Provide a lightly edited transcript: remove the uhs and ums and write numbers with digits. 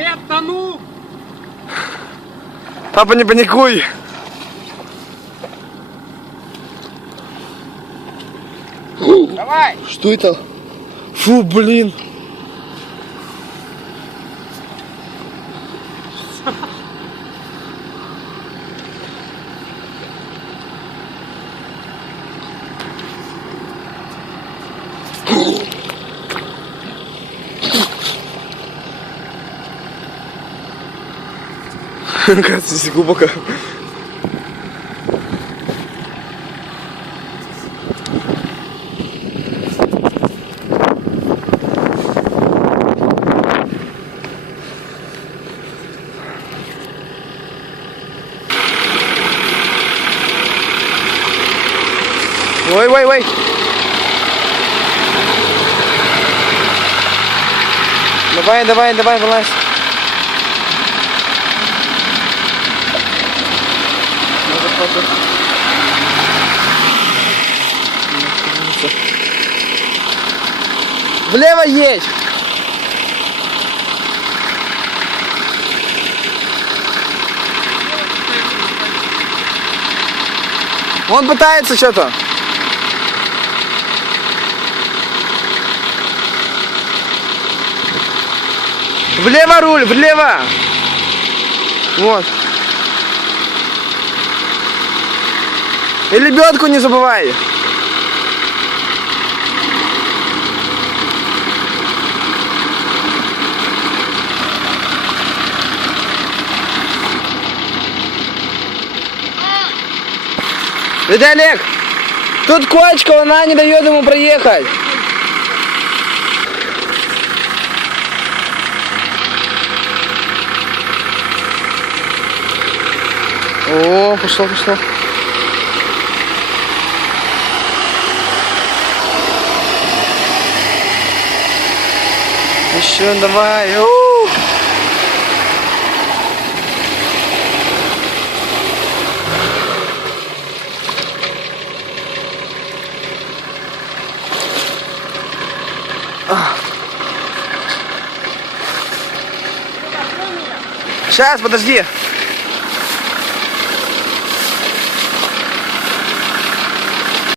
Свет, тону! Папа, не паникуй! Давай! Что это? Фу, блин! Кажется, здесь глубоко. Ой. Давай, вылазь. Влево едь! Он пытается что-то. Влево руль, влево! Вот. И лебедку не забывай. Дядя Олег, тут кочка, она не дает ему проехать. О, пошло. Еще давай. Сейчас, подожди.